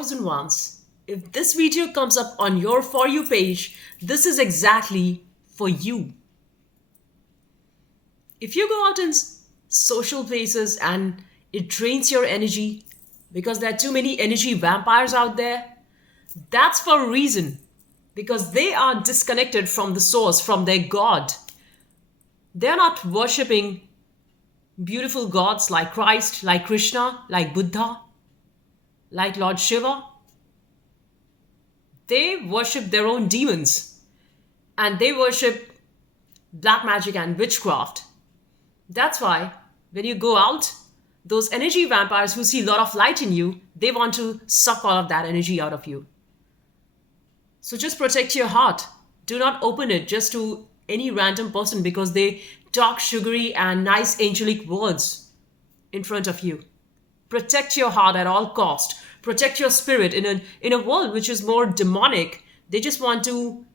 chosen ones, if this video comes up on your For You page, this is exactly for you. If you go out in social places and it drains your energy because there are too many energy vampires out there, that's for a reason. Because they are disconnected from the source, from their God. They're not worshipping beautiful gods like Christ, like Krishna, like Buddha, like Lord Shiva. They worship their own demons and they worship black magic and witchcraft. That's why when you go out, those energy vampires who see a lot of light in you, they want to suck all of that energy out of you. So just protect your heart. Do not open it just to any random person because they talk sugary and nice angelic words in front of you. Protect your heart at all cost. Protect your spirit in a world which is more demonic. They just want to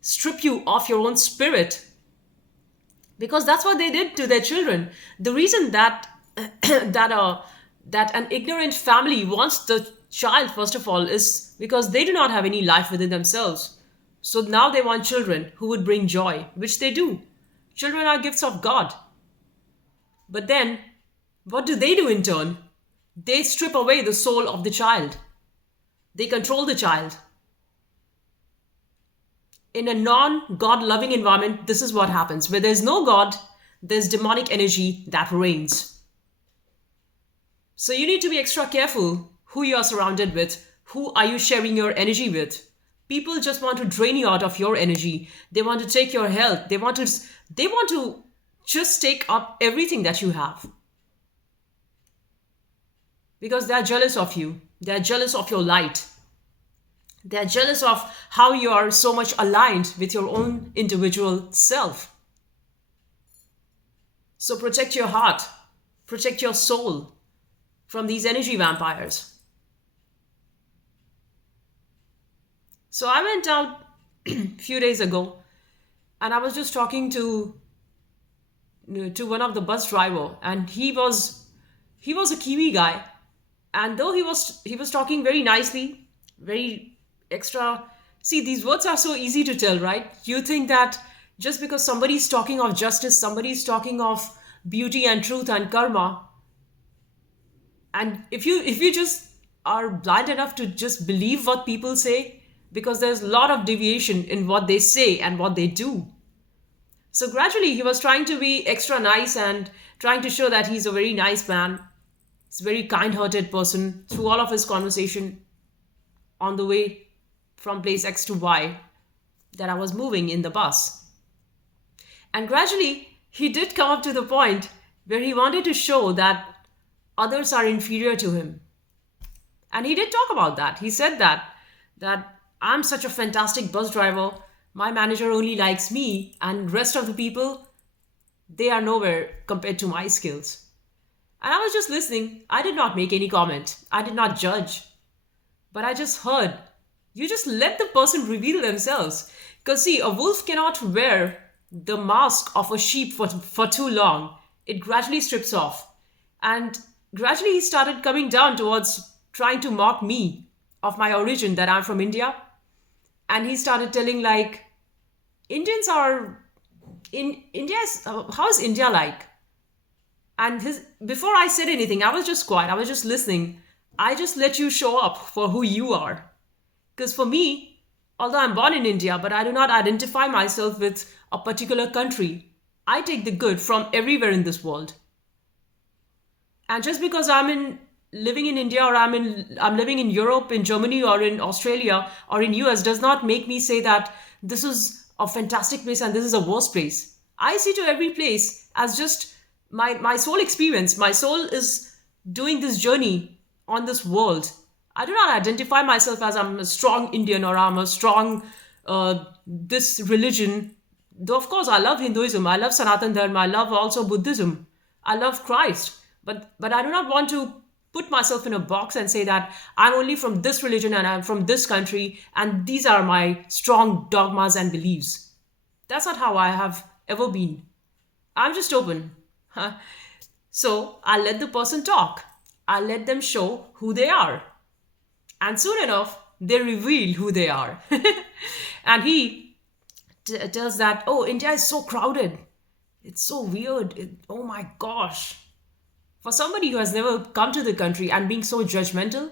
strip you of your own spirit because that's what they did to their children. The reason that that an ignorant family wants the child first of all is because they do not have any life within themselves. So now they want children who would bring joy, which they do. Children are gifts of God. But then, what do they do in turn? They strip away the soul of the child. They control the child. In a non God loving environment, this is what happens. Where there's no God, there's demonic energy that reigns. So you need to be extra careful who you are surrounded with. Who are you sharing your energy with? People just want to drain you out of your energy. They want to take your health. They want to just take up everything that you have. Because they're jealous of you. They're jealous of your light. They're jealous of how you are so much aligned with your own individual self. So protect your heart. Protect your soul from these energy vampires. So I went out a few days ago and I was just talking to one of the bus driver, and he was a Kiwi guy, and though he was talking very nicely, very extra. See, these words are so easy to tell, right? You think that just because somebody's talking of justice, somebody's talking of beauty and truth and karma, and if you just are blind enough to just believe what people say, because there's a lot of deviation in what they say and what they do. So gradually he was trying to be extra nice and trying to show that he's a very nice man. He's a very kind-hearted person through all of his conversation on the way from place X to Y that I was moving in the bus. And gradually he did come up to the point where he wanted to show that others are inferior to him. And he did talk about that. He said that I'm such a fantastic bus driver. My manager only likes me, and rest of the people, they are nowhere compared to my skills. And I was just listening. I did not make any comment. I did not judge. But I just heard. You just let the person reveal themselves. Because see, a wolf cannot wear the mask of a sheep for too long. It gradually strips off. And gradually he started coming down towards trying to mock me of my origin, that I'm from India. And he started telling like, Indians are in India. How is India like? And before I said anything, I was just quiet. I was just listening. I just let you show up for who you are. Because for me, although I'm born in India, but I do not identify myself with a particular country. I take the good from everywhere in this world. And just because living in India, or I'm living in Europe, in Germany, or in Australia, or in US, does not make me say that this is a fantastic place and this is a worst place. I see to every place as just my soul experience. My soul is doing this journey on this world. I do not identify myself as I'm a strong Indian or I'm a strong this religion. Though of course I love Hinduism, I love Sanatan Dharma, I love also Buddhism, I love Christ. But I do not want to put myself in a box and say that I'm only from this religion and I'm from this country and these are my strong dogmas and beliefs. That's not how I have ever been. I'm just open. So I let the person talk. I let them show who they are. And soon enough, they reveal who they are. And he tells that, oh, India is so crowded. It's so weird. Oh my gosh. For somebody who has never come to the country and being so judgmental,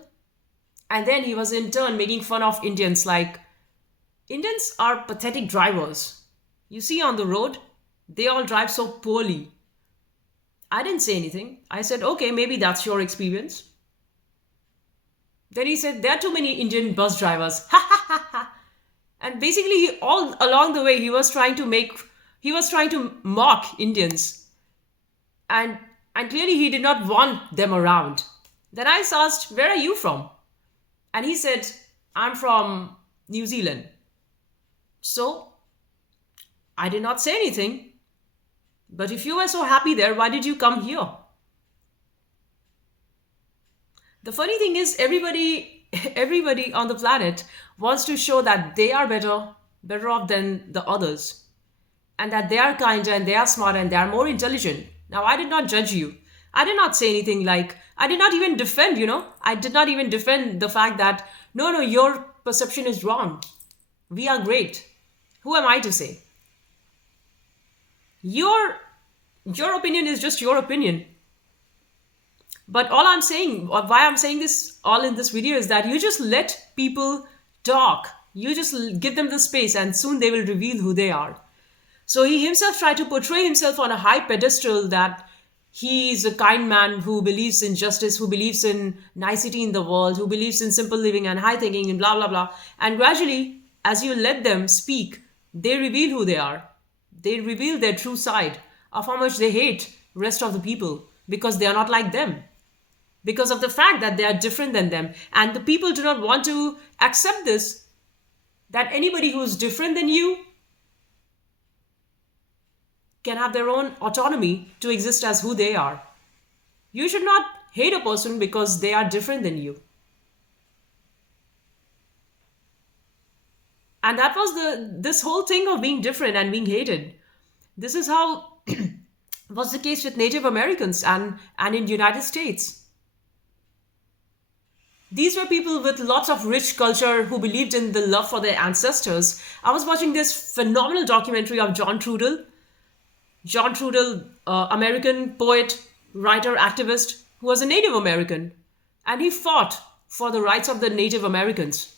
and then he was in turn making fun of Indians like, Indians are pathetic drivers. You see on the road, they all drive so poorly. I didn't say anything. I said, okay, maybe that's your experience. Then he said, there are too many Indian bus drivers. And basically, all along the way, he was trying to mock Indians. And, and clearly he did not want them around. Then I asked, where are you from? And he said, I'm from New Zealand. So I did not say anything. But if you were so happy there, why did you come here? The funny thing is, everybody on the planet wants to show that they are better off than the others, and that they are kinder and they are smarter and they are more intelligent. Now, I did not judge you. I did not say anything like, I did not even defend, I did not even defend the fact that, no, your perception is wrong. We are great. Who am I to say? Your opinion is just your opinion. But all I'm saying, or why I'm saying this all in this video, is that you just let people talk. You just give them the space and soon they will reveal who they are. So he himself tried to portray himself on a high pedestal that he is a kind man who believes in justice, who believes in nicety in the world, who believes in simple living and high thinking and blah, blah, blah. And gradually, as you let them speak, they reveal who they are. They reveal their true side of how much they hate rest of the people because they are not like them. Because of the fact that they are different than them. And the people do not want to accept this, that anybody who is different than you can have their own autonomy to exist as who they are. You should not hate a person because they are different than you. And that was this whole thing of being different and being hated. This is how was the case with Native Americans and in the United States. These were people with lots of rich culture who believed in the love for their ancestors. I was watching this phenomenal documentary of John Trudell. John Trudell, American poet, writer, activist, who was a Native American. And he fought for the rights of the Native Americans.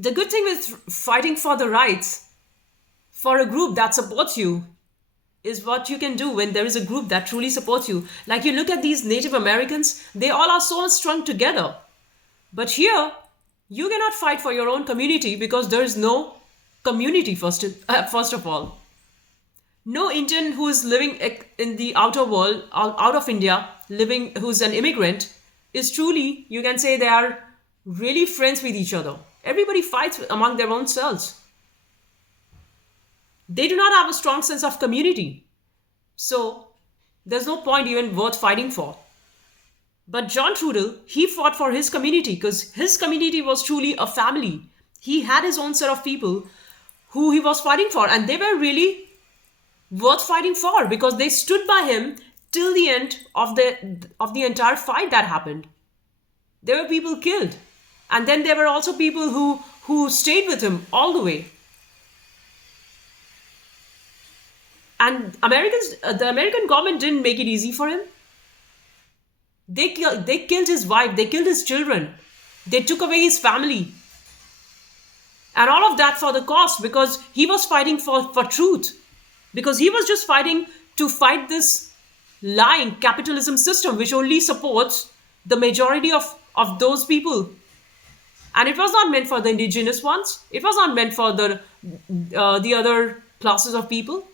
The good thing with fighting for the rights for a group that supports you is what you can do when there is a group that truly supports you. Like you look at these Native Americans, they all are so strung together. But here, you cannot fight for your own community because there is no community first of all. No Indian who is living in the outer world, out of India, who's an immigrant, is truly, you can say they are really friends with each other. Everybody fights among their own selves. They do not have a strong sense of community. So there's no point even worth fighting for. But John Trudell, he fought for his community because his community was truly a family. He had his own set of people who he was fighting for, and they were really worth fighting for because they stood by him till the end of the entire fight that happened. There were people killed. And then there were also people who stayed with him all the way. And the American government didn't make it easy for him. They killed his wife. They killed his children. They took away his family. And all of that for the cost because he was fighting for truth. Because he was just fighting to fight this lying capitalism system which only supports the majority of those people. And it was not meant for the indigenous ones. It was not meant for the other classes of people.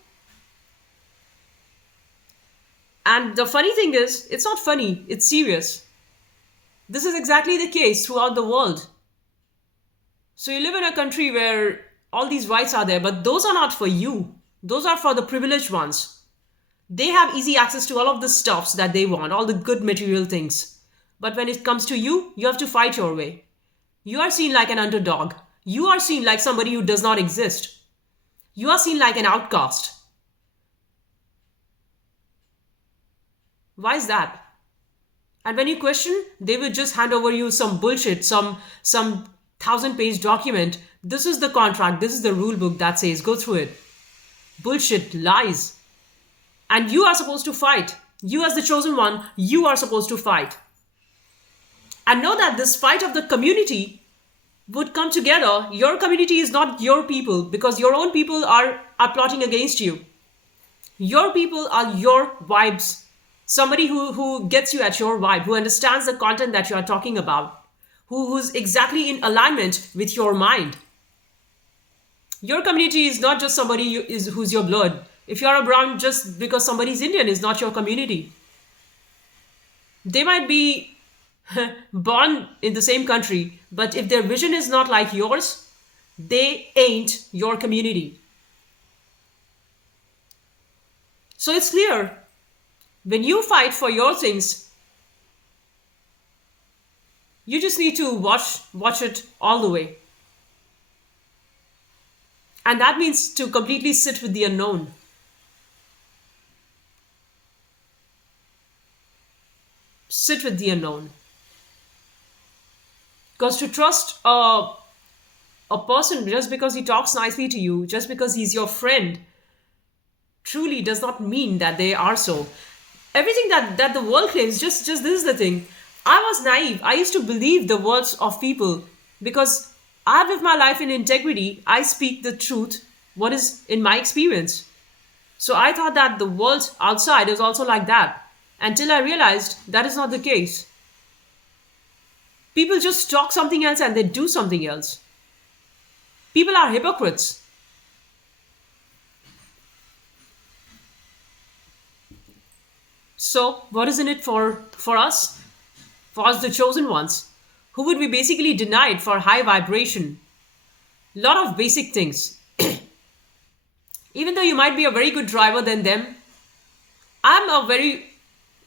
And the funny thing is, it's not funny, it's serious. This is exactly the case throughout the world. So you live in a country where all these rights are there, but those are not for you. Those are for the privileged ones. They have easy access to all of the stuffs that they want, all the good material things. But when it comes to you, you have to fight your way. You are seen like an underdog. You are seen like somebody who does not exist. You are seen like an outcast. Why is that? And when you question, they will just hand over you some bullshit, some 1,000-page document. This is the contract, this is the rule book that says go through it. Bullshit, lies. And you are supposed to fight. You, as the chosen one, you are supposed to fight. And know that this fight of the community would come together. Your community is not your people, because your own people are plotting against you. Your people are your vibes. Somebody who gets you at your vibe, who understands the content that you are talking about, who's exactly in alignment with your mind. Your community is not just somebody who's your blood. If you're a brown, just because somebody's Indian is not your community. They might be born in the same country, but if their vision is not like yours, they ain't your community. So it's clear, when you fight for your things, you just need to watch it all the way. And that means to completely sit with the unknown. Sit with the unknown. Because to trust a person just because he talks nicely to you, just because he's your friend, truly does not mean that they are so. Everything that the world claims, just this is the thing. I was naive. I used to believe the words of people because I've lived my life in integrity. I speak the truth, what is in my experience. So I thought that the world outside is also like that, until I realized that is not the case. People just talk something else and they do something else. People are hypocrites. So what is in it for us? For us, the chosen ones, who would be basically denied for high vibration. Lot of basic things. Even though you might be a very good driver than them, I'm a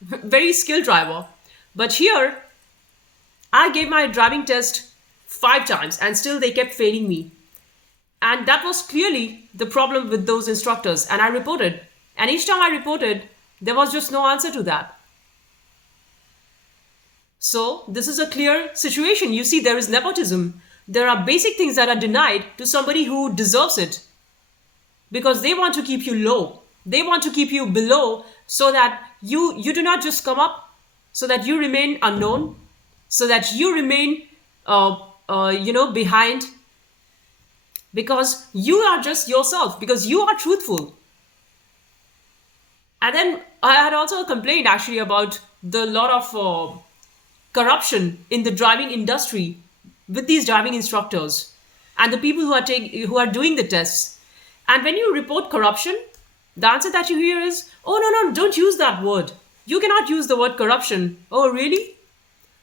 very skilled driver. But here, I gave my driving test 5 times and still they kept failing me. And that was clearly the problem with those instructors. And I reported. And each time I reported, there was just no answer to that. So this is a clear situation. You see, there is nepotism. There are basic things that are denied to somebody who deserves it. Because they want to keep you low. They want to keep you below so that you do not just come up, so that you remain unknown, so that you remain behind, because you are just yourself, because you are truthful. And then I had also complained actually about the lot of corruption in the driving industry with these driving instructors and the people who are doing the tests. And when you report corruption, the answer that you hear is, oh, no, don't use that word. You cannot use the word corruption. Oh, really?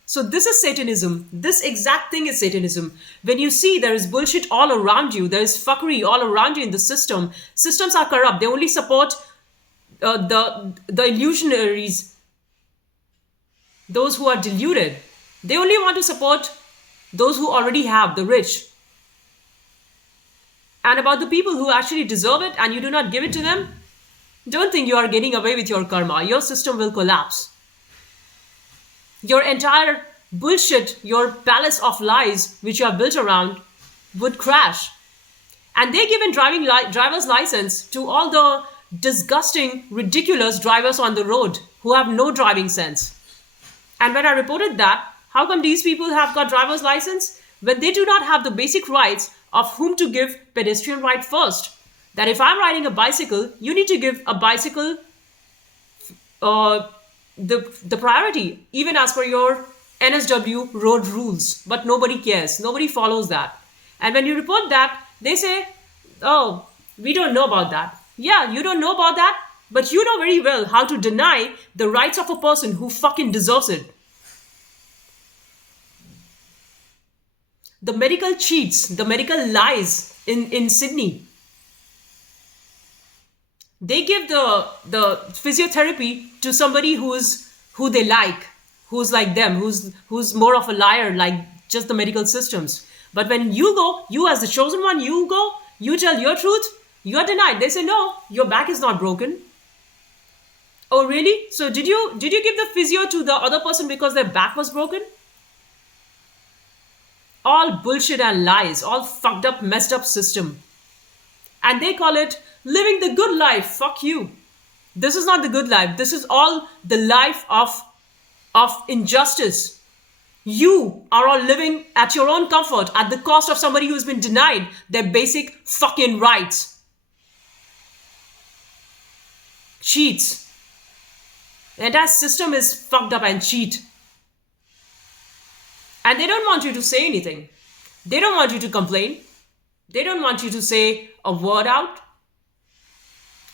So this is Satanism. This exact thing is Satanism. When you see there is bullshit all around you, there is fuckery all around you in the system. Systems are corrupt. They only support the illusionaries, those who are deluded. They only want to support those who already have, the rich. And about the people who actually deserve it and you do not give it to them, don't think you are getting away with your karma. Your system will collapse. Your entire bullshit, your palace of lies which you have built around would crash. And they given driver's license to all the disgusting, ridiculous drivers on the road who have no driving sense. And when I reported that, how come these people have got driver's license? When they do not have the basic rights of whom to give pedestrian right first. That if I'm riding a bicycle, you need to give a bicycle the priority, even as per your NSW road rules. But nobody cares. Nobody follows that. And when you report that, they say, oh, we don't know about that. Yeah, you don't know about that, but you know very well how to deny the rights of a person who fucking deserves it. The medical cheats, the medical lies in Sydney. They give the physiotherapy to somebody who they like, who's like them, who's more of a liar, like just the medical systems. But when you go, you as the chosen one, you go, you tell your truth, you are denied. They say, no, your back is not broken. Oh, really? So did you give the physio to the other person because their back was broken? All bullshit and lies, all fucked up, messed up system. And they call it living the good life. Fuck you. This is not the good life. This is all the life of injustice. You are all living at your own comfort at the cost of somebody who's been denied their basic fucking rights. Cheats. The entire system is fucked up and cheat. And they don't want you to say anything. They don't want you to complain. They don't want you to say a word out.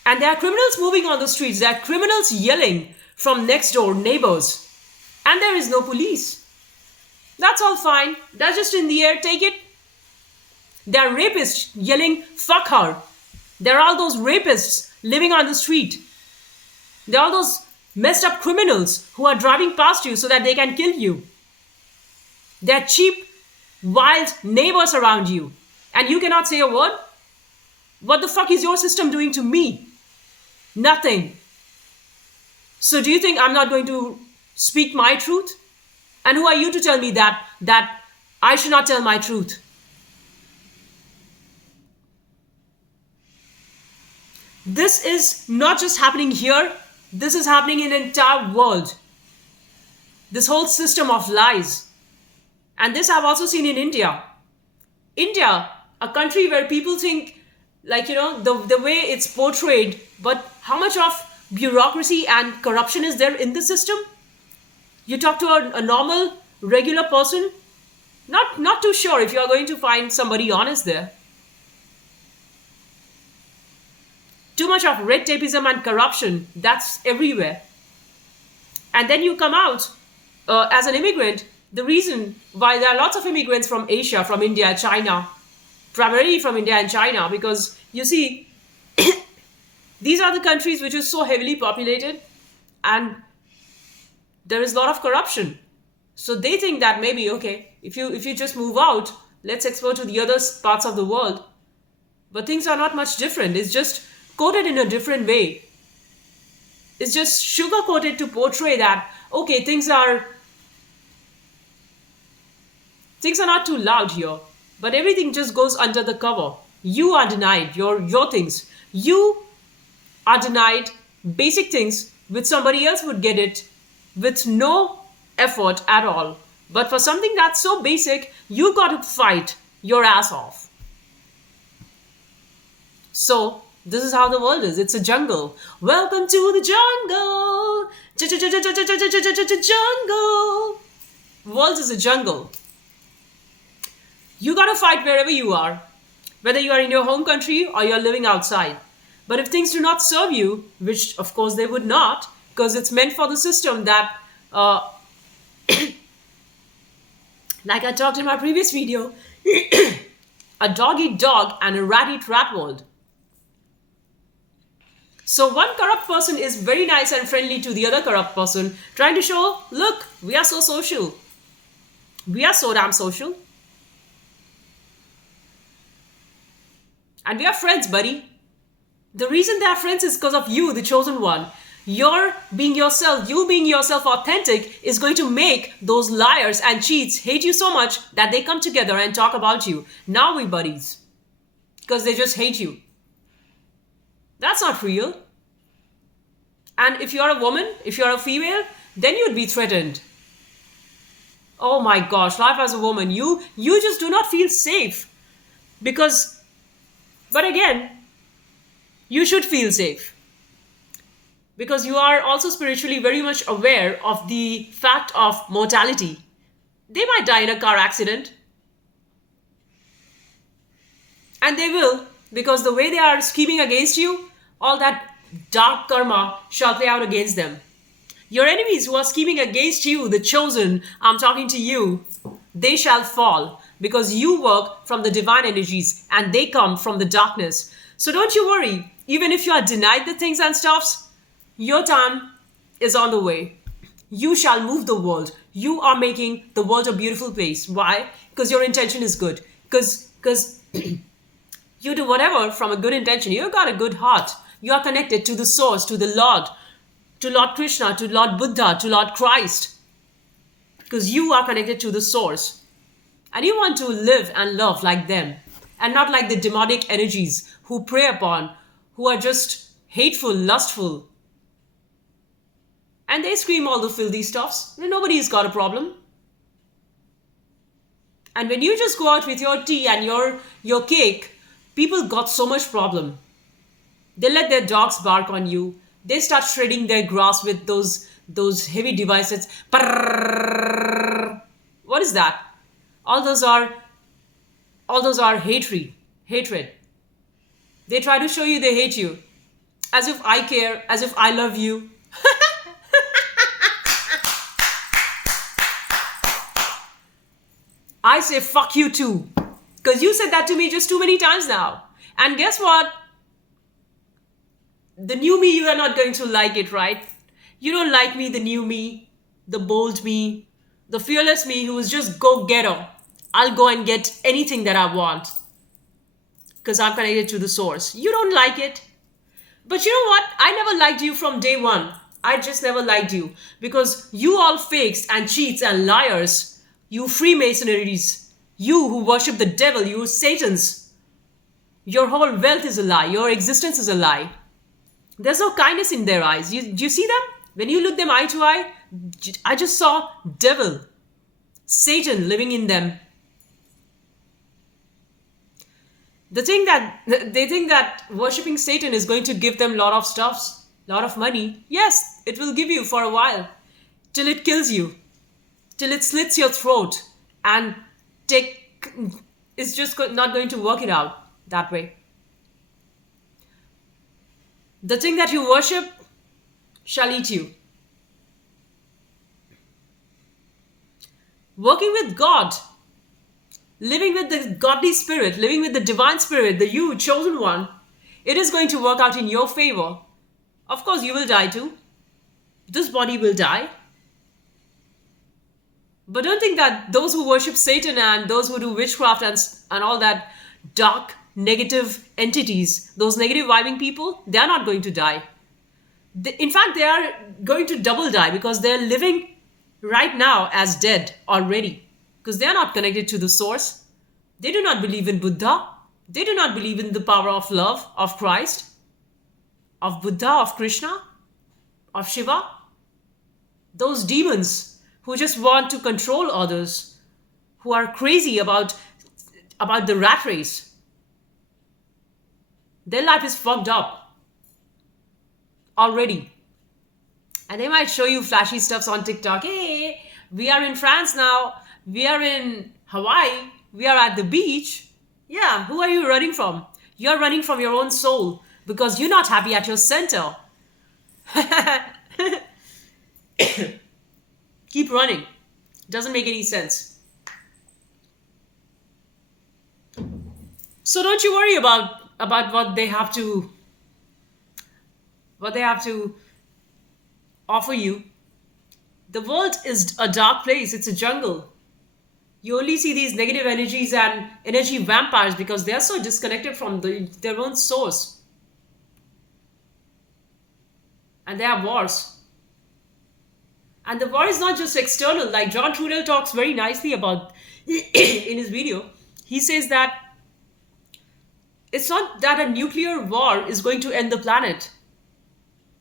And there are criminals moving on the streets. There are criminals yelling from next door neighbors. And there is no police. That's all fine. That's just in the air. Take it. There are rapists yelling, fuck her. There are all those rapists living on the street. There are all those messed up criminals who are driving past you so that they can kill you. There are cheap, wild neighbors around you. And you cannot say a word? What the fuck is your system doing to me? Nothing. So do you think I'm not going to speak my truth? And who are you to tell me that I should not tell my truth? This is not just happening here. This is happening in the entire world. This whole system of lies. And this I've also seen in India. India, a country where people think, like, the way it's portrayed, but how much of bureaucracy and corruption is there in the system? You talk to a normal, regular person, not too sure if you're going to find somebody honest there. Too much of red tapeism and corruption, that's everywhere. And then you come out as an immigrant. The reason why there are lots of immigrants from Asia, from India, China, primarily from India and China, because you see, these are the countries which are so heavily populated and there is a lot of corruption. So they think that maybe, okay, if you just move out, let's explore to the other parts of the world. But things are not much different. It's just coded in a different way. It's just sugar coated to portray that, okay, things are not too loud here, but everything just goes under the cover. You are denied your things. You are denied basic things which somebody else would get it with no effort at all. But for something that's so basic, you got to fight your ass off. So this is how the world is. It's a jungle. Welcome to the jungle. Jungle. World is a jungle. You gotta fight wherever you are, whether you are in your home country or you're living outside. But if things do not serve you, which of course they would not, because it's meant for the system that, like I talked in my previous video, a dog eat dog and a rat eat rat world. So one corrupt person is very nice and friendly to the other corrupt person, trying to show, look, we are so social. We are so damn social. And we are friends, buddy. The reason they are friends is because of you, the chosen one. Your being yourself, you being yourself authentic is going to make those liars and cheats hate you so much that they come together and talk about you. Now we buddies. Because they just hate you. That's not real. And if you're a woman, if you're a female, then you'd be threatened. Oh my gosh, life as a woman, you just do not feel safe. But again, you should feel safe. Because you are also spiritually very much aware of the fact of mortality. They might die in a car accident. And they will, because the way they are scheming against you, all that dark karma shall play out against them. Your enemies who are scheming against you, the chosen, I'm talking to you, they shall fall because you work from the divine energies and they come from the darkness. So don't you worry, even if you are denied the things and stuffs, your time is on the way. You shall move the world. You are making the world a beautiful place. Why? Because your intention is good. Because you do whatever from a good intention. You've got a good heart. You are connected to the source, to the Lord, to Lord Krishna, to Lord Buddha, to Lord Christ, because you are connected to the source and you want to live and love like them and not like the demonic energies who prey upon, who are just hateful, lustful, and they scream all the filthy stuffs. Nobody's got a problem. And when you just go out with your tea and your cake, people got so much problem. They let their dogs bark on you. They start shredding their grass with those heavy devices. Brrrr. What is that? All those are hatred. They try to show you they hate you, as if I care, as if I love you. I say fuck you too, because you said that to me just too many times now. And guess what? The new me, you are not going to like it, right? You don't like me, the new me, the bold me, the fearless me who is just go getter. I'll go and get anything that I want because I'm connected to the source. You don't like it. But you know what? I never liked you from day one. I just never liked you because you all fakes and cheats and liars. You Freemasonries, you who worship the devil, you Satans. Your whole wealth is a lie. Your existence is a lie. There's no kindness in their eyes. Do you see them? When you look them eye to eye, I just saw devil, Satan living in them. They think that worshipping Satan is going to give them a lot of stuffs, lot of money. Yes, it will give you for a while, till it kills you, till it slits your throat, and it's just not going to work it out that way. The thing that you worship shall eat you. Working with God, living with the godly spirit, living with the divine spirit, the you chosen one, it is going to work out in your favor. Of course, you will die too. This body will die. But don't think that those who worship Satan and those who do witchcraft and all that dark, negative entities, those negative vibing people, they are not going to die. In fact, they are going to double die because they're living right now as dead already because they are not connected to the source. They do not believe in Buddha. They do not believe in the power of love, of Christ, of Buddha, of Krishna, of Shiva. Those demons who just want to control others, who are crazy about the rat race. Their life is fucked up already. And they might show you flashy stuffs on TikTok. Hey, we are in France now. We are in Hawaii. We are at the beach. Yeah, who are you running from? You're running from your own soul because you're not happy at your center. Keep running. Doesn't make any sense. So don't you worry about what they have to offer you. The world is a dark place. It's a jungle. You only see these negative energies and energy vampires because they are so disconnected from their own source. And there are wars. And the war is not just external. Like John Trudell talks very nicely about in his video. He says that it's not that a nuclear war is going to end the planet.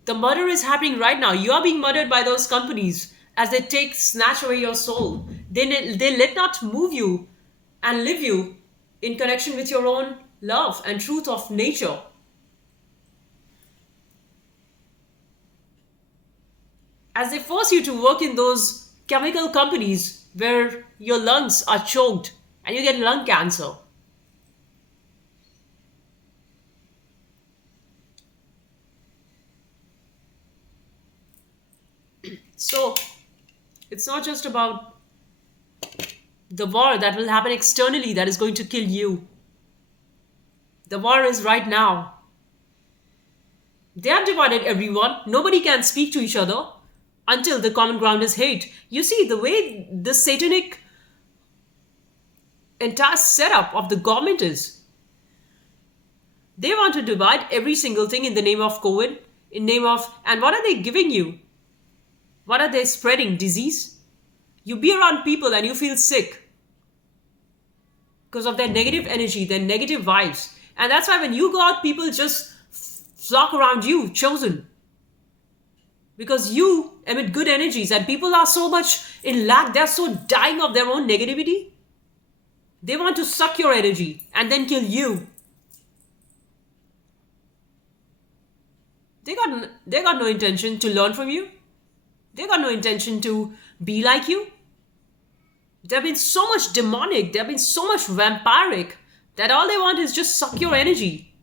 The murder is happening right now. You are being murdered by those companies as they snatch away your soul. They let not move you and live you in connection with your own love and truth of nature. As they force you to work in those chemical companies where your lungs are choked and you get lung cancer. So, it's not just about the war that will happen externally that is going to kill you. The war is right now. They have divided everyone. Nobody can speak to each other until the common ground is hate. You see, the way the satanic entire setup of the government is, they want to divide every single thing in the name of COVID, in name of, and what are they giving you? What are they spreading? Disease? You be around people and you feel sick because of their negative energy, their negative vibes. And that's why when you go out, people just flock around you, chosen. Because you emit good energies and people are so much in lack, they're so dying of their own negativity. They want to suck your energy and then kill you. They got no intention to learn from you. They got no intention to be like you. They've been so much demonic, they've been so much vampiric that all they want is just suck your energy.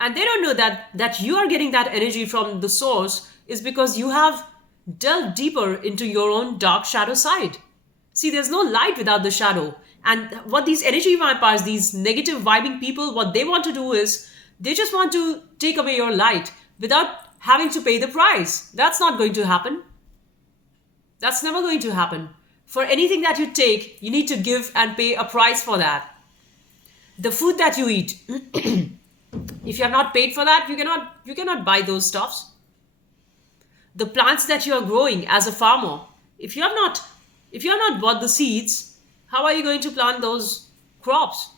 And they don't know that you are getting that energy from the source is because you have delved deeper into your own dark shadow side. See, there's no light without the shadow. And what these energy vampires, these negative vibing people, what they want to do is they just want to take away your light without having to pay the price. That's not going to happen. That's never going to happen. For anything that you take, you need to give and pay a price for that. The food that you eat, if you have not paid for that, you cannot buy those stuffs. The plants that you are growing as a farmer, if you have not bought the seeds, how are you going to plant those crops?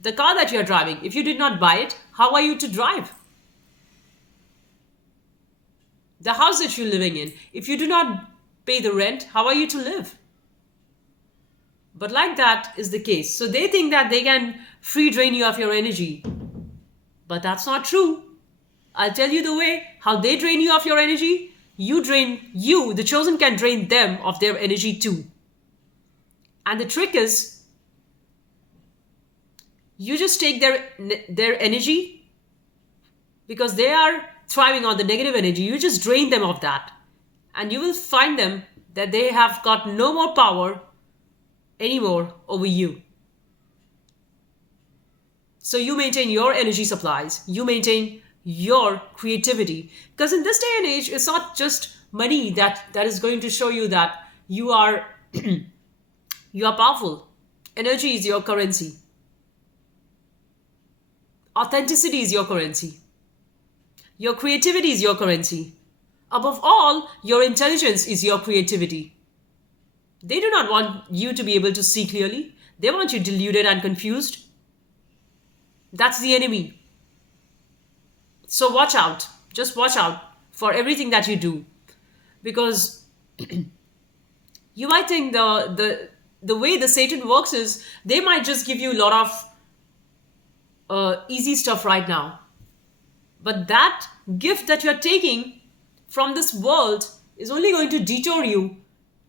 The car that you are driving, if you did not buy it, how are you to drive? The house that you're living in, if you do not pay the rent, how are you to live? But like that is the case. So they think that they can free drain you of your energy. But that's not true. I'll tell you the way how they drain you of your energy. The chosen can drain them of their energy too. And the trick is, you just take their energy because they are thriving on the negative energy. You just drain them of that. And you will find them that they have got no more power anymore over you. So you maintain your energy supplies. You maintain your creativity. Because in this day and age, it's not just money that is going to show you that you are you are powerful. Energy is your currency. Authenticity is your currency. Your creativity is your currency. Above all, your intelligence is your creativity. They do not want you to be able to see clearly. They want you deluded and confused. That's the enemy. So watch out. Just watch out for everything that you do. Because you might think the way the Satan works is they might just give you a lot of easy stuff right now. But that gift that you're taking from this world is only going to detour you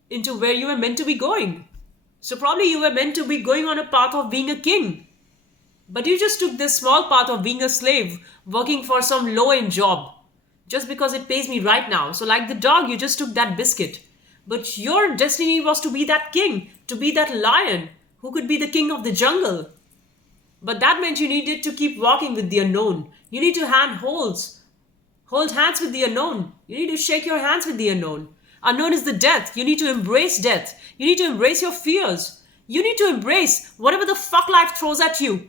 into where you were meant to be going. So probably you were meant to be going on a path of being a king. But you just took this small path of being a slave, working for some low-end job, just because it pays me right now. So like the dog, you just took that biscuit. But your destiny was to be that king, to be that lion, who could be the king of the jungle. But that meant you needed to keep walking with the unknown. You need to hold hands with the unknown. You need to shake your hands with the unknown. Unknown is the death. You need to embrace death. You need to embrace your fears. You need to embrace whatever the fuck life throws at you.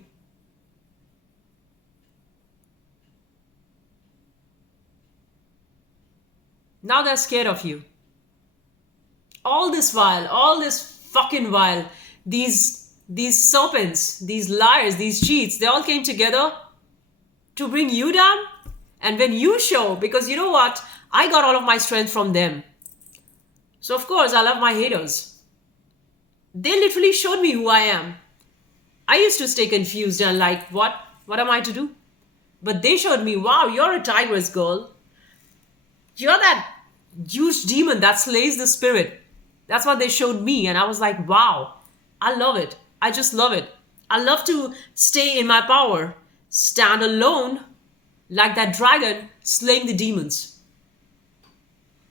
Now they're scared of you. All this fucking while, these serpents, these liars, these cheats, they all came together to bring you down. And when you show, because you know what? I got all of my strength from them. So of course, I love my haters. They literally showed me who I am. I used to stay confused and like, what am I to do? But they showed me, wow, you're a tigress girl. You're that huge demon that slays the spirit. That's what they showed me. And I was like, wow, I love it. I just love it. I love to stay in my power, stand alone like that dragon slaying the demons.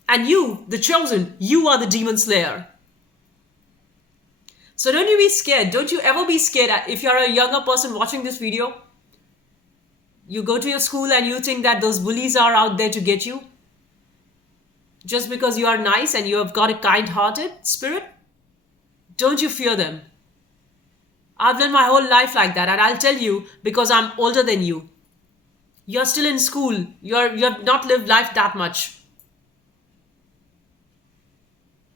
And you, the chosen, you are the demon slayer. So don't you be scared. Don't you ever be scared if you're a younger person watching this video. You go to your school and you think that those bullies are out there to get you. Just because you are nice and you have got a kind-hearted spirit. Don't you fear them. I've lived my whole life like that, and I'll tell you because I'm older than you. You're still in school. You have not lived life that much.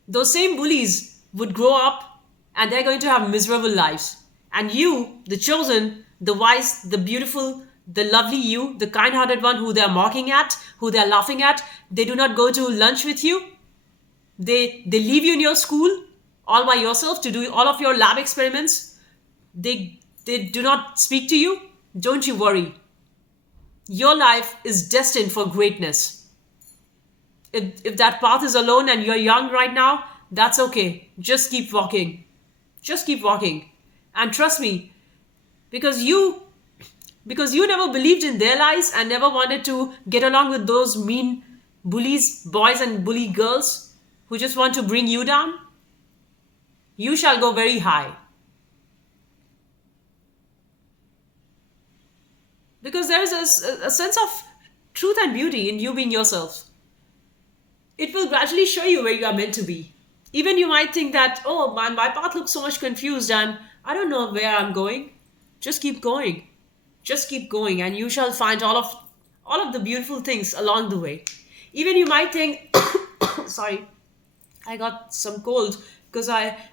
Those same bullies would grow up and they're going to have miserable lives. And you, the chosen, the wise, the beautiful, the lovely you, the kind hearted one who they're mocking at, who they're laughing at, they do not go to lunch with you. They leave you in your school all by yourself to do all of your lab experiments. They do not speak to you. Don't you worry. Your life is destined for greatness. If that path is alone and you're young right now, that's okay. Just keep walking. Just keep walking. And trust me, because you because you never believed in their lies and never wanted to get along with those mean bullies, boys and bully girls who just want to bring you down, you shall go very high. Because there is a sense of truth and beauty in you being yourself. It will gradually show you where you are meant to be. Even you might think that, oh, my path looks so much confused and I don't know where I'm going. Just keep going. Just keep going and you shall find all of the beautiful things along the way. Even you might think, sorry, I got some cold because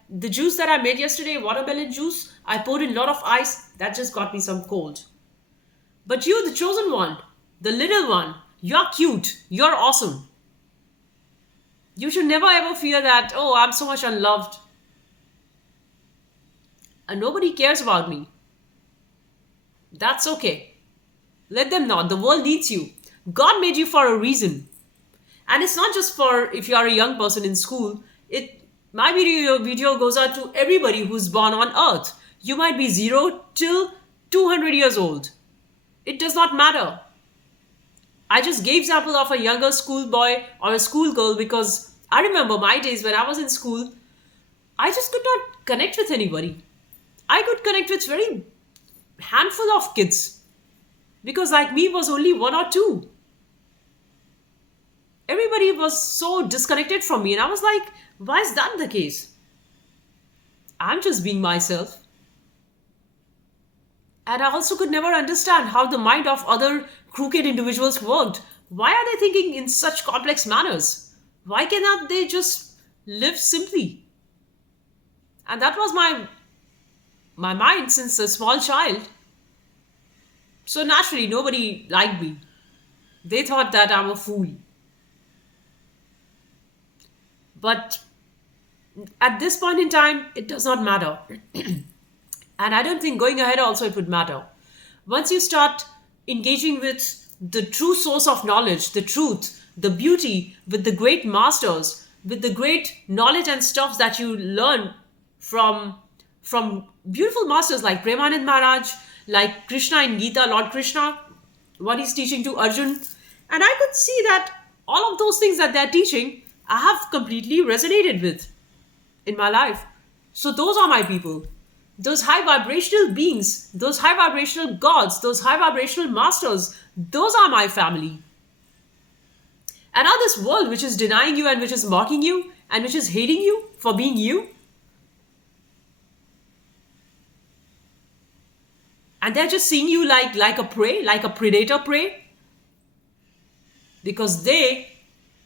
the juice that I made yesterday, watermelon juice, I poured in a lot of ice. That just got me some cold. But you, the chosen one, the little one, you're cute. You're awesome. You should never ever fear that, oh, I'm so much unloved and nobody cares about me. That's okay. Let them not. The world needs you. God made you for a reason. And it's not just for if you are a young person in school. My video goes out to everybody who's born on earth. You might be 0 till 200 years old. It does not matter. I just gave example of a younger schoolboy or a schoolgirl because I remember my days when I was in school, I just could not connect with anybody. I could connect with very handful of kids because like me was only one or two. Everybody was so disconnected from me and I was like, why is that the case? I'm just being myself. And I also could never understand how the mind of other crooked individuals worked. Why are they thinking in such complex manners? Why cannot they just live simply? And that was my mind since a small child. So naturally, nobody liked me. They thought that I'm a fool. But at this point in time, it does not matter. And I don't think going ahead also it would matter. Once you start engaging with the true source of knowledge, the truth, the beauty, with the great masters, with the great knowledge and stuff that you learn from beautiful masters like Premanand Maharaj, like Krishna in Gita, Lord Krishna, what he's teaching to Arjun. And I could see that all of those things that they're teaching, I have completely resonated with in my life. So those are my people. Those high vibrational beings, those high vibrational gods, those high vibrational masters, those are my family. And now this world which is denying you and which is mocking you and which is hating you for being you, and they're just seeing you like a prey, like a predator prey, because they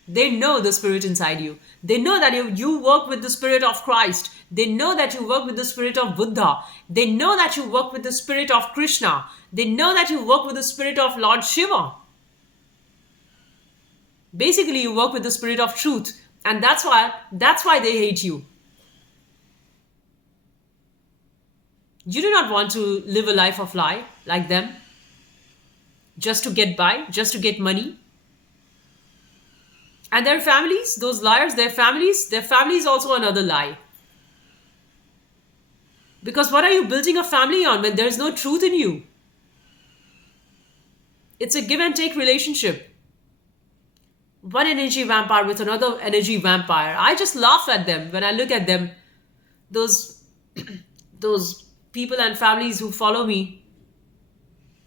know the spirit inside you. They know that you work with the spirit of Christ. They know that you work with the spirit of Buddha. They know that you work with the spirit of Krishna. They know that you work with the spirit of Lord Shiva. Basically, you work with the spirit of truth. And that's why they hate you. You do not want to live a life of lie like them. Just to get by, just to get money. And their families, those liars, their families also another lie. Because what are you building a family on when there is no truth in you? It's a give and take relationship. One energy vampire with another energy vampire. I just laugh at them when I look at them. Those people and families who follow me.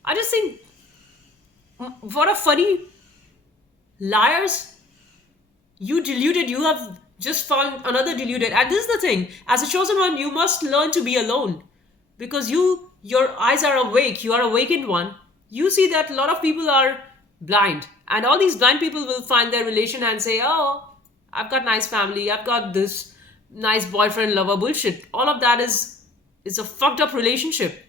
I just think, what a funny liars. You deluded, you have just found another deluded. And this is the thing, as a chosen one, you must learn to be alone. because your eyes are awake, you are awakened one. You see that a lot of people are blind, and all these blind people will find their relation and say, oh, I've got nice family, I've got this nice boyfriend lover bullshit. All of that is a fucked up relationship,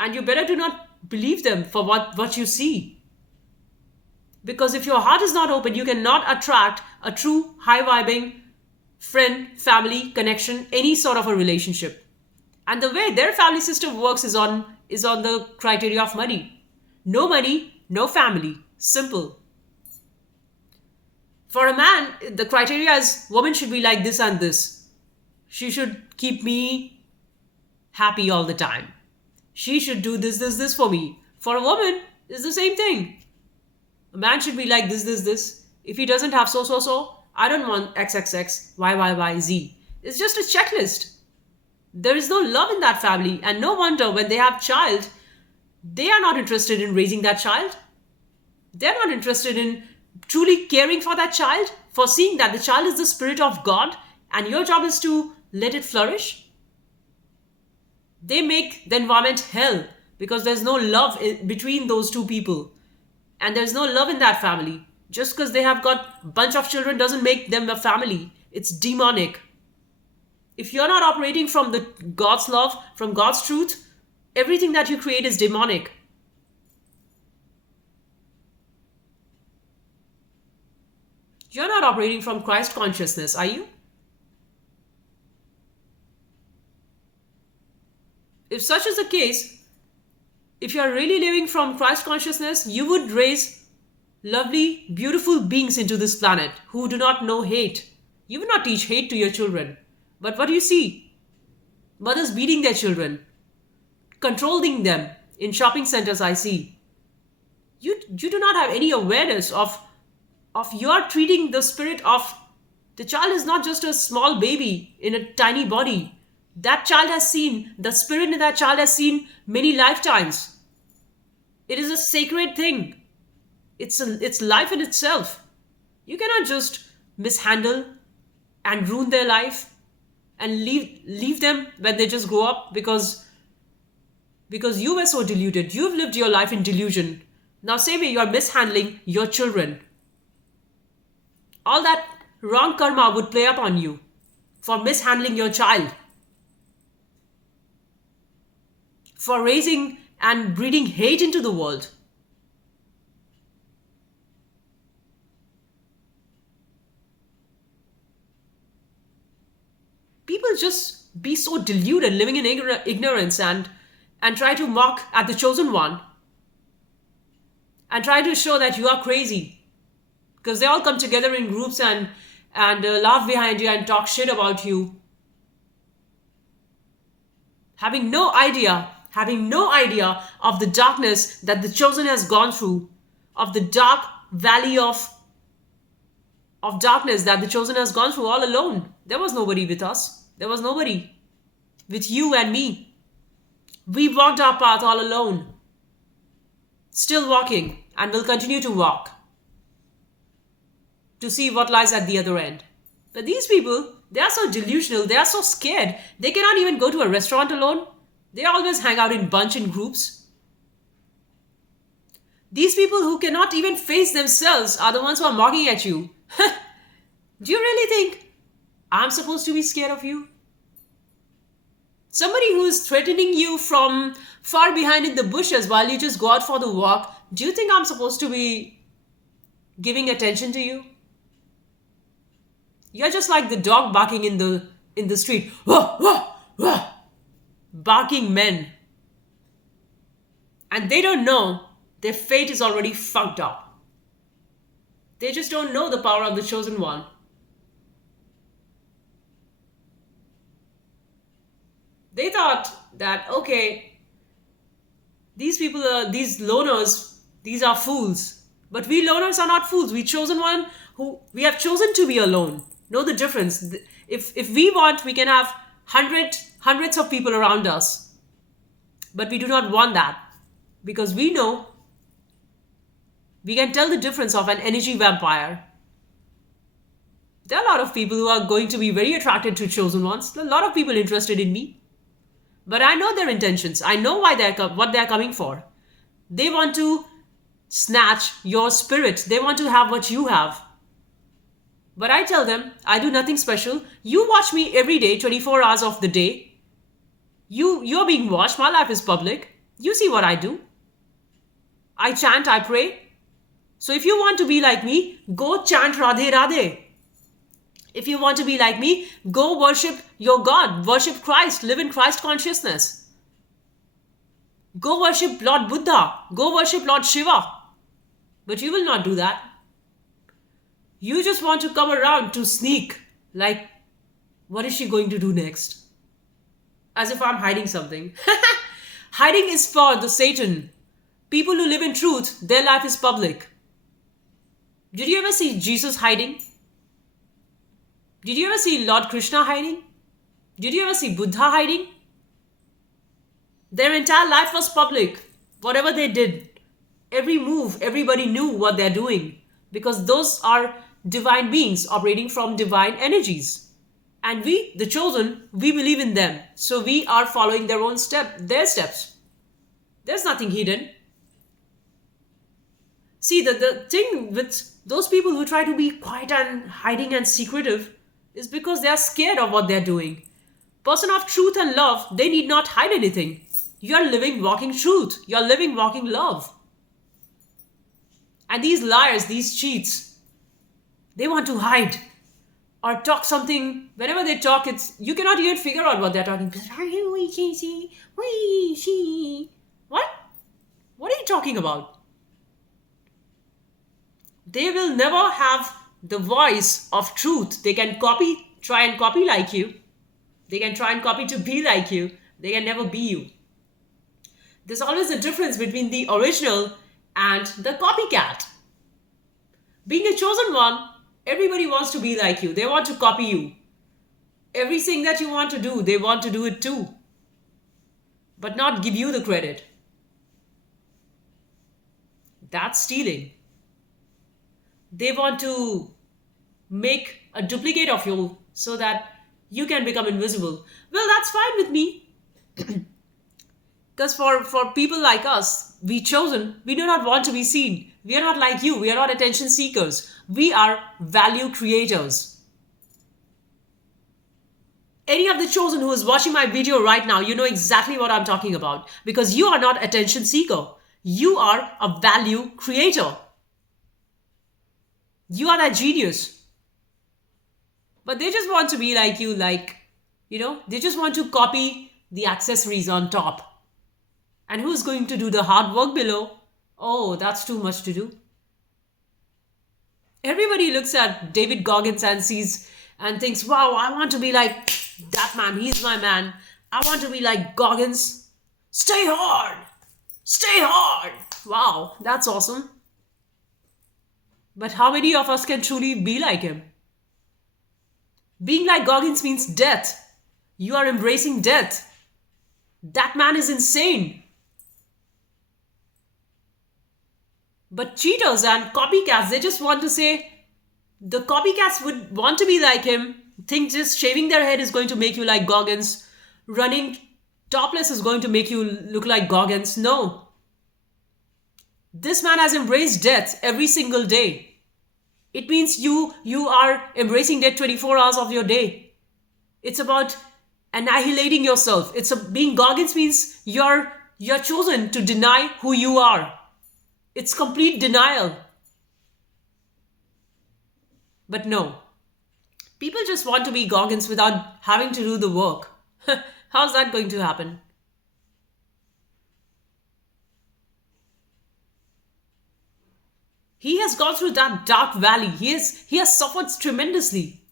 and you better do not believe them for what you see. Because if your heart is not open, you cannot attract a true high vibing friend, family, connection, any sort of a relationship. And the way their family system works is on the criteria of money. No money, no family. Simple. For a man, the criteria is woman should be like this and this. She should keep me happy all the time. She should do this for me. For a woman, it's the same thing. A man should be like this. If he doesn't have so, I don't want XXX, YYYZ. It's just a checklist. There is no love in that family, and no wonder when they have child, they are not interested in raising that child. They're not interested in truly caring for that child, for seeing that the child is the spirit of God, and your job is to let it flourish. They make the environment hell because there's no love between those two people, and there's no love in that family. Just because they have got a bunch of children doesn't make them a family. It's demonic. If you're not operating from the God's love, from God's truth, everything that you create is demonic. You're not operating from Christ consciousness, are you? If such is the case, if you are really living from Christ consciousness, you would raise lovely, beautiful beings into this planet who do not know hate. You would not teach hate to your children. But what do you see? Mothers beating their children, controlling them in shopping centers, I see. You do not have any awareness of you are treating the spirit of the child is not just a small baby in a tiny body. That child has seen, the spirit in that child has seen many lifetimes. It is a sacred thing. It's life in itself. You cannot just mishandle and ruin their life and leave them when they just grow up because you were so deluded. You've lived your life in delusion. Now same way you are mishandling your children. All that wrong karma would play up on you for mishandling your child, for raising and breeding hate into the world. People just be so deluded, living in ignorance, and try to mock at the chosen one and try to show that you are crazy because they all come together in groups and laugh behind you and talk shit about you, having no idea of the darkness that the chosen has gone through, of the dark valley of darkness that the chosen has gone through all alone. There was nobody with us. There was nobody with you and me. We walked our path all alone, still walking, and will continue to walk to see what lies at the other end. But these people, they are so delusional, they are so scared, they cannot even go to a restaurant alone. They always hang out in bunch in groups. These people who cannot even face themselves are the ones who are mocking at you. Do you really think I'm supposed to be scared of you? Somebody who is threatening you from far behind in the bushes while you just go out for the walk, do you think I'm supposed to be giving attention to you? You're just like the dog barking in the street. Wah, wah, wah. Barking men. And they don't know their fate is already fucked up. They just don't know the power of the chosen one. They thought that, okay, these people are, these loners, these are fools. But we loners are not fools. We chosen one who, we have chosen to be alone. Know the difference. If we want, we can have hundreds of people around us. But we do not want that. Because we know, we can tell the difference of an energy vampire. There are a lot of people who are going to be very attracted to chosen ones. There are a lot of people interested in me. But I know their intentions. I know why what they're coming for. They want to snatch your spirit. They want to have what you have. But I tell them, I do nothing special. You watch me every day, 24 hours of the day. You're being watched. My life is public. You see what I do. I chant, I pray. So if you want to be like me, go chant Radhe Radhe. If you want to be like me, go worship your God. Worship Christ. Live in Christ consciousness. Go worship Lord Buddha. Go worship Lord Shiva. But you will not do that. You just want to come around to sneak. Like, what is she going to do next? As if I'm hiding something. Hiding is for the Satan. People who live in truth, their life is public. Did you ever see Jesus hiding? Did you ever see Lord Krishna hiding? Did you ever see Buddha hiding? Their entire life was public. Whatever they did, every move, everybody knew what they're doing. Because those are divine beings operating from divine energies. And we, the chosen, we believe in them. So we are following their steps. There's nothing hidden. See, the thing with those people who try to be quiet and hiding and secretive is because they are scared of what they're doing. Person of truth and love, they need not hide anything. You're living, walking truth. You're living, walking love. And these liars, these cheats, they want to hide or talk something. Whenever they talk, you cannot even figure out what they're talking. What? What are you talking about? They will never have the voice of truth. They can try and copy like you. They can try and copy to be like you. They can never be you. There's always a difference between the original and the copycat. Being a chosen one, everybody wants to be like you. They want to copy you. Everything that you want to do, they want to do it too. But not give you the credit. That's stealing. They want to make a duplicate of you so that you can become invisible. Well, that's fine with me. Because for people like us, we chosen, we do not want to be seen. We are not like you. We are not attention seekers. We are value creators. Any of the chosen who is watching my video right now, you know exactly what I'm talking about. Because you are not attention seeker. You are a value creator. You are that genius. But they just want to be like you, they just want to copy the accessories on top. And who's going to do the hard work below? Oh, that's too much to do. Everybody looks at David Goggins and sees and thinks, wow, I want to be like that man. He's my man. I want to be like Goggins. Stay hard. Stay hard. Wow, that's awesome. But how many of us can truly be like him? Being like Goggins means death. You are embracing death. That man is insane. But cheaters and copycats, they just want to say, the copycats would want to be like him, think just shaving their head is going to make you like Goggins, running topless is going to make you look like Goggins. No. This man has embraced death every single day. It means you are embracing death 24 hours of your day. It's about annihilating yourself. Being Goggins means you're chosen to deny who you are. It's complete denial. But no. People just want to be Goggins without having to do the work. How's that going to happen? He has gone through that dark valley. He has suffered tremendously.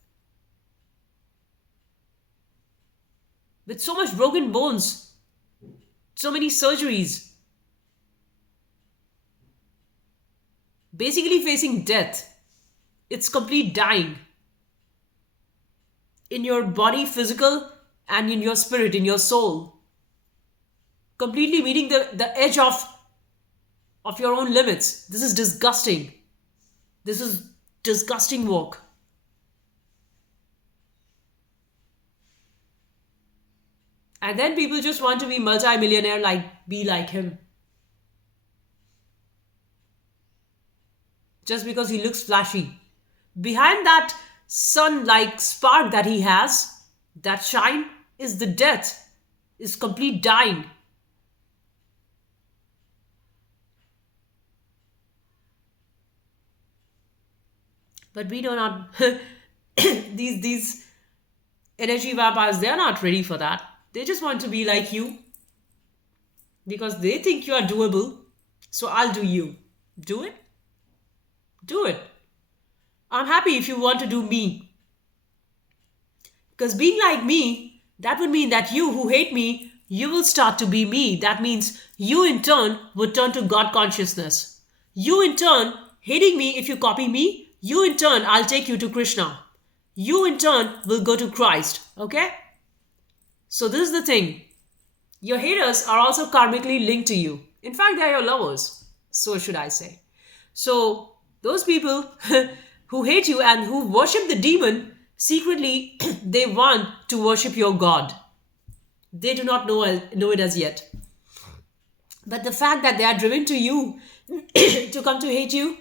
With so much broken bones. So many surgeries. Basically facing death. It's complete dying. In your body, physical, and in your spirit, in your soul. Completely meeting the edge of your own limits. This is disgusting. This is disgusting work. And then people just want to be multi-millionaire, like be like him, just because he looks flashy. Behind that sun-like spark that he has, that shine, is the death, is complete dying. But we do not. These energy vampires, they're not ready for that. They just want to be like you because they think you are doable. So I'll do you. Do it? Do it. I'm happy if you want to do me. Because being like me, that would mean that you who hate me, you will start to be me. That means you in turn would turn to God consciousness. You in turn, hating me if you copy me, you in turn, I'll take you to Krishna. You in turn will go to Christ. Okay? So this is the thing. Your haters are also karmically linked to you. In fact, they are your lovers. So should I say. So those people who hate you and who worship the demon, secretly they want to worship your God. They do not know it as yet. But the fact that they are driven to you to come to hate you,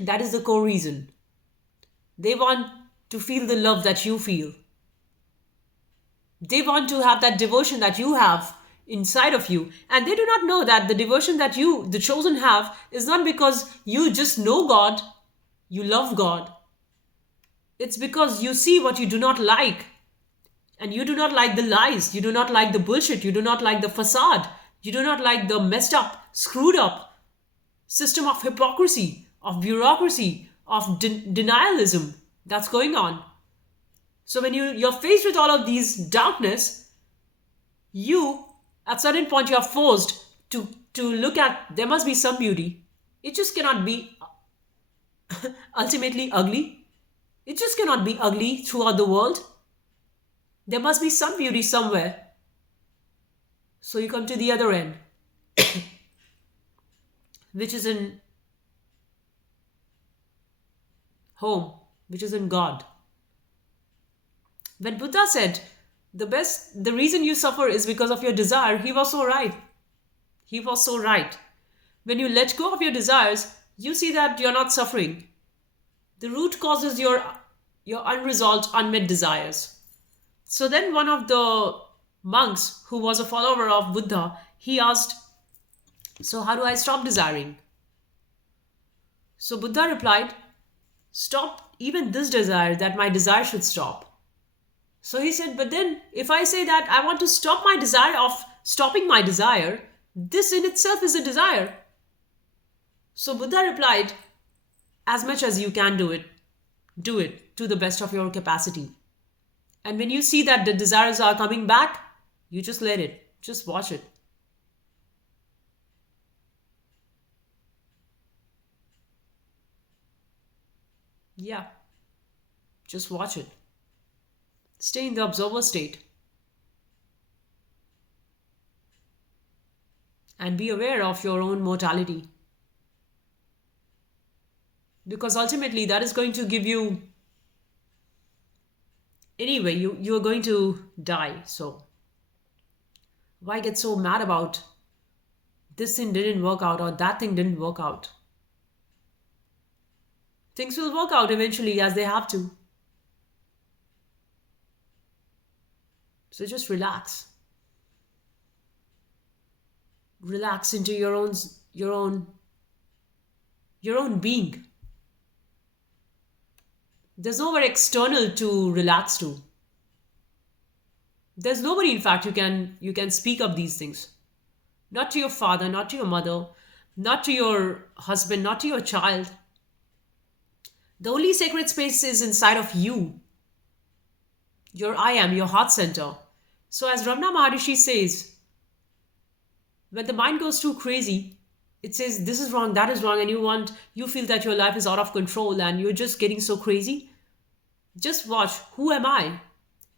that is the core reason. They want to feel the love that you feel. They want to have that devotion that you have inside of you. And they do not know that the devotion that you, the chosen, have is not because you just know God, you love God. It's because you see what you do not like. And you do not like the lies. You do not like the bullshit. You do not like the facade. You do not like the messed up, screwed up system of hypocrisy, of bureaucracy, of denialism that's going on. So when you're faced with all of these darkness, you, at certain point, you're forced to look at, there must be some beauty. It just cannot be ultimately ugly. It just cannot be ugly throughout the world. There must be some beauty somewhere. So you come to the other end, which is in home, which is in God. When Buddha said, the reason you suffer is because of your desire, he was so right. He was so right. When you let go of your desires, you see that you're not suffering. The root cause is your unresolved, unmet desires. So then one of the monks who was a follower of Buddha, he asked, so how do I stop desiring? So Buddha replied, stop even this desire, that my desire should stop. So he said, but then if I say that I want to stop my desire of stopping my desire, this in itself is a desire. So Buddha replied, as much as you can do it to the best of your capacity. And when you see that the desires are coming back, you just let it, just watch it. Yeah, just watch it. Stay in the observer state and be aware of your own mortality. Because ultimately that is going to give you, anyway, you are going to die. So why get so mad about this thing didn't work out or that thing didn't work out? Things will work out eventually as they have to. So just relax. Relax into your own being. There's nowhere external to relax to. There's nobody, in fact, you can speak of these things. Not to your father, not to your mother, not to your husband, not to your child. The only sacred space is inside of you. Your I am, your heart center. So as Ramana Maharishi says, when the mind goes too crazy, it says this is wrong, that is wrong, and you feel that your life is out of control and you're just getting so crazy. Just watch, who am I?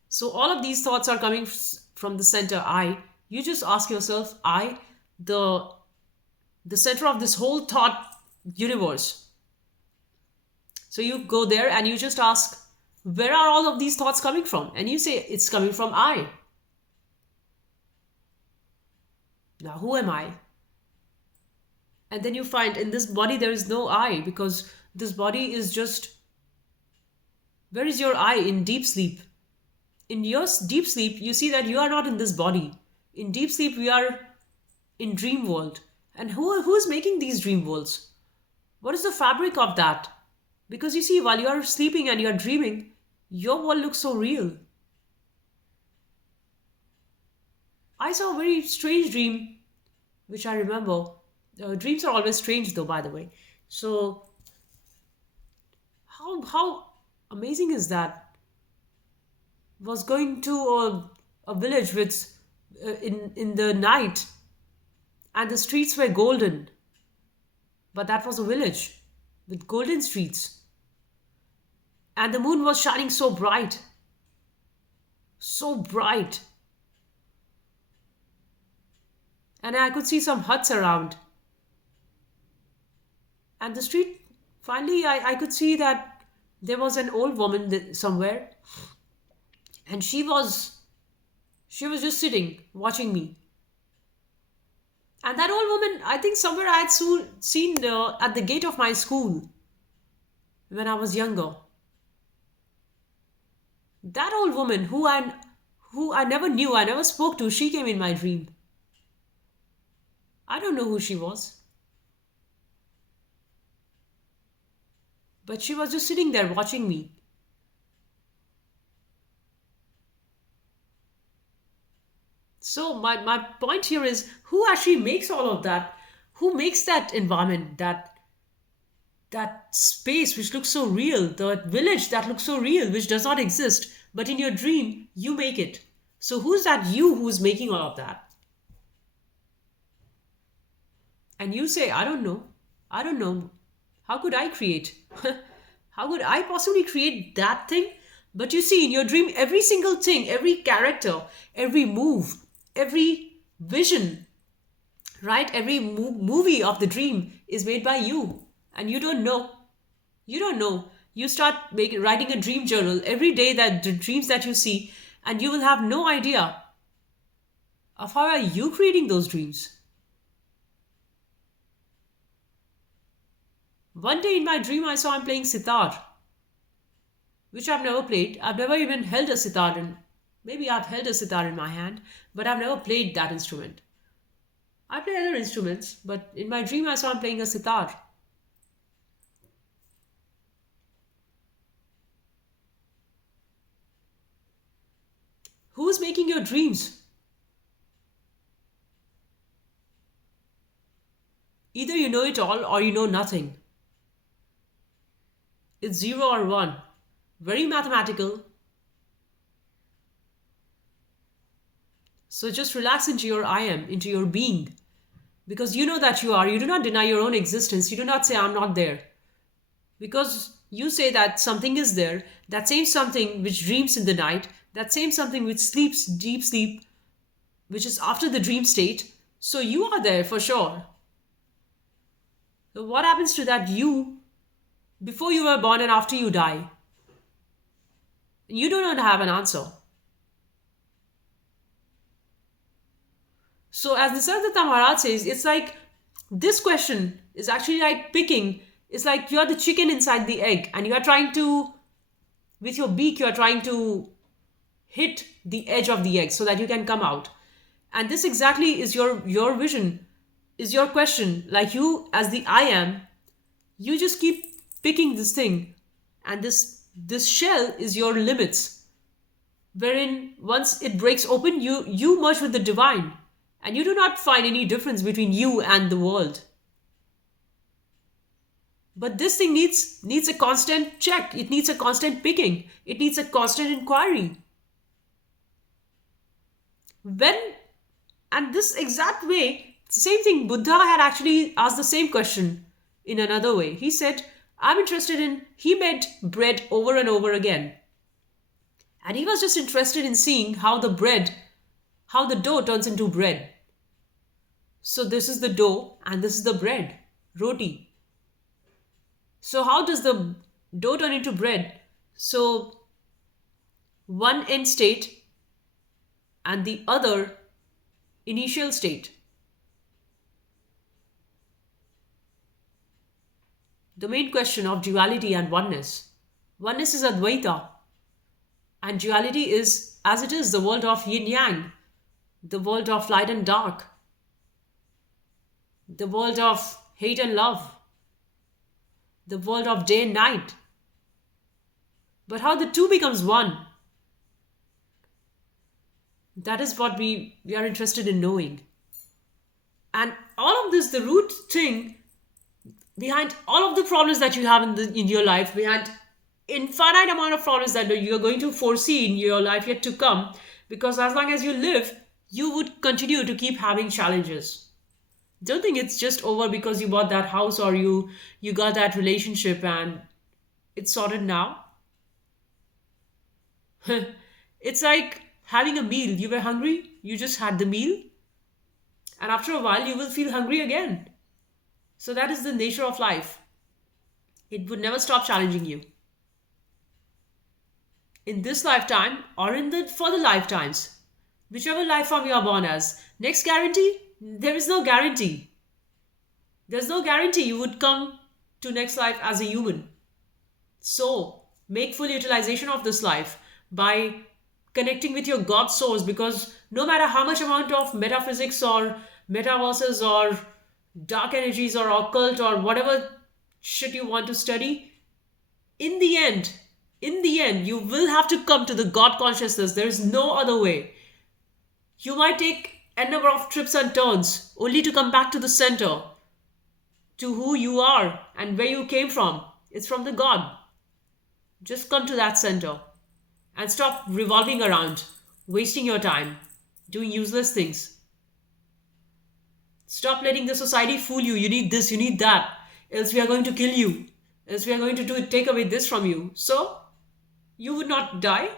So all of these thoughts are coming from the center I. You just ask yourself, I, the center of this whole thought universe. So you go there and you just ask, where are all of these thoughts coming from? And you say, it's coming from I. Now, who am I? And then you find in this body there is no I, because this body is just, where is your I in deep sleep? In your deep sleep, you see that you are not in this body. In deep sleep, we are in dream world. And who is making these dream worlds? What is the fabric of that? Because you see, while you are sleeping and you are dreaming, your world looks so real. I saw a very strange dream, which I remember. Dreams are always strange, though, by the way. So, how amazing is that? Was going to a village with in the night, and the streets were golden, but that was a village with golden streets, and the moon was shining so bright, and I could see some huts around, and the street, finally I could see that there was an old woman somewhere, and she was just sitting watching me. And that old woman, I think somewhere I had seen at the gate of my school when I was younger. That old woman who I never knew, I never spoke to, she came in my dream. I don't know who she was, but she was just sitting there watching me. So my point here is, who actually makes all of that? Who makes that environment, that space which looks so real, the village that looks so real, which does not exist, but in your dream you make it. So who's that you who's making all of that? And you say, I don't know. How could I create? How could I possibly create that thing? But you see, in your dream, every single thing, every character, every move, every vision, right? Every movie of the dream is made by you. And you don't know. You don't know. You start writing a dream journal every day, that the dreams that you see, and you will have no idea of how are you creating those dreams. One day in my dream, I saw I'm playing sitar, which I've never played. I've never even held a sitar in. Maybe I've held a sitar in my hand, but I've never played that instrument. I play other instruments, but in my dream, I saw I'm playing a sitar. Who's making your dreams? Either you know it all or you know nothing. It's zero or one. Very mathematical. So just relax into your I am, into your being. Because you know that you are. You do not deny your own existence. You do not say, I'm not there. Because you say that something is there, that same something which dreams in the night, that same something which sleeps deep sleep, which is after the dream state. So you are there for sure. So what happens to that you before you were born and after you die? You do not have an answer. So as Nisargadatta Maharaj says, it's like this question is actually like picking. It's like you're the chicken inside the egg, and you are trying to, with your beak, you are trying to hit the edge of the egg so that you can come out. And this exactly is your vision, is your question. Like you, as the I am, you just keep picking this thing, and this shell is your limits, wherein once it breaks open, you merge with the divine, and you do not find any difference between you and the world. But this thing needs a constant check. It needs a constant picking. It needs a constant inquiry. When, and this exact way, same thing, Buddha had actually asked the same question in another way. He said, I'm interested in, he made bread over and over again. And he was just interested in seeing how the dough turns into bread. So this is the dough and this is the bread, roti. So how does the dough turn into bread? So one end state and the other initial state. the main question of duality and oneness. Oneness is Advaita, and duality is, as it is, the world of yin yang, the world of light and dark, the world of hate and love, the world of day and night. But how the two becomes one, that is what we are interested in knowing. And all of this, the root thing behind all of the problems that you have in your life, behind infinite amount of problems that you're going to foresee in your life yet to come, because as long as you live, you would continue to keep having challenges. Don't think it's just over because you bought that house or you got that relationship and it's sorted now. It's like having a meal. You were hungry, you just had the meal, and after a while you will feel hungry again. So that is the nature of life. It would never stop challenging you. In this lifetime or in the for the lifetimes, whichever life form you are born as. Next guarantee? There is no guarantee. There's no guarantee you would come to next life as a human. So make full utilization of this life by connecting with your God source, because no matter how much amount of metaphysics or metaverses or dark energies or occult or whatever shit you want to study, in the end, you will have to come to the God consciousness. There is no other way. You might take a number of trips and turns only to come back to the center, to who you are and where you came from. It's from the God. Just come to that center and stop revolving around, wasting your time, doing useless things. Stop letting the society fool you. You need this, you need that, else we are going to kill you, else we are going to take away this from you. So, you would not die.